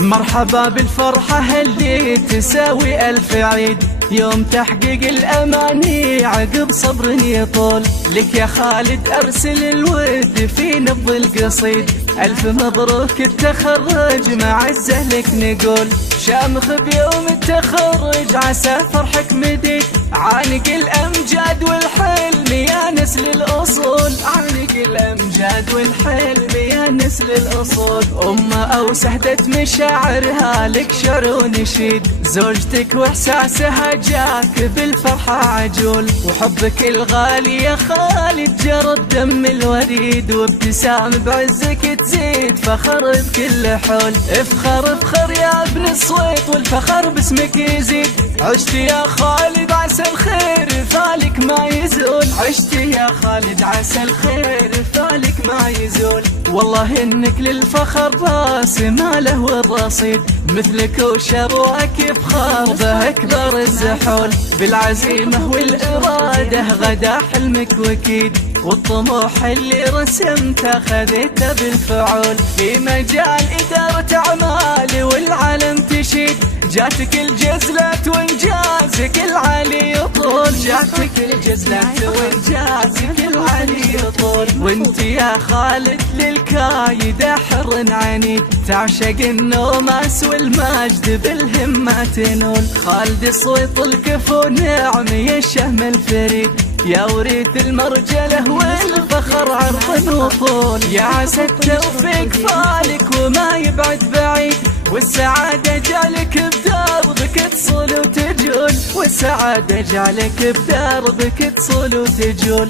مرحبا بالفرحة اللي تساوي ألف عيد، يوم تحقيق الأماني عقب صبر يطول. لك يا خالد أرسل الود في نبض القصيد، ألف مبروك التخرج مع عزة لك نقول. شامخ بيوم التخرج عسى فرحك مديد، عانق الأمجاد والحلم يا نسل الأصول. عانق الأمجاد والحلم يا نسل الأصول. أمة أو سهدت مشاعرها لك شعر ونشيد، زوجتك وإحساسها جاك بالفرحة عجول. وحبك الغالي يا خالد جرى الدم الوريد، وابتسام بعزك تزيد فخر بكل حول. افخر افخر يا ابن الصويت والفخر باسمك يزيد، عشت يا خالد عسى الخير فالك ما يزول. عشت يا خالد عسى الخير فالك ما يزول. والله انك للفخر راس ما له والرصيد، مثلك وشروعك يفخر به اكبر الزحول. بالعزيمة والإرادة غدا حلمك وكيد، والطموح اللي رسمته خذيته بالفعول. في مجال إدارة أعمال والعالم تشيد، جاتك الجزلات وإنجازك العالي يطول. جاتك الجزلات وإنجازك العالي يطول. وانت يا خالد للكايدة حر عنيد، تعشق النوماس والمجد بالهمة تنول. خالد صويت الكفو نعم يا الشهم الفريد، يا وريث المرجله والفخر عرض وطول. يا عسى التوفيق فالك وما يبعد بعيد، والسعادة جالك بدربك تصول وتجول. والسعادة جالك بدربك تصول وتجول.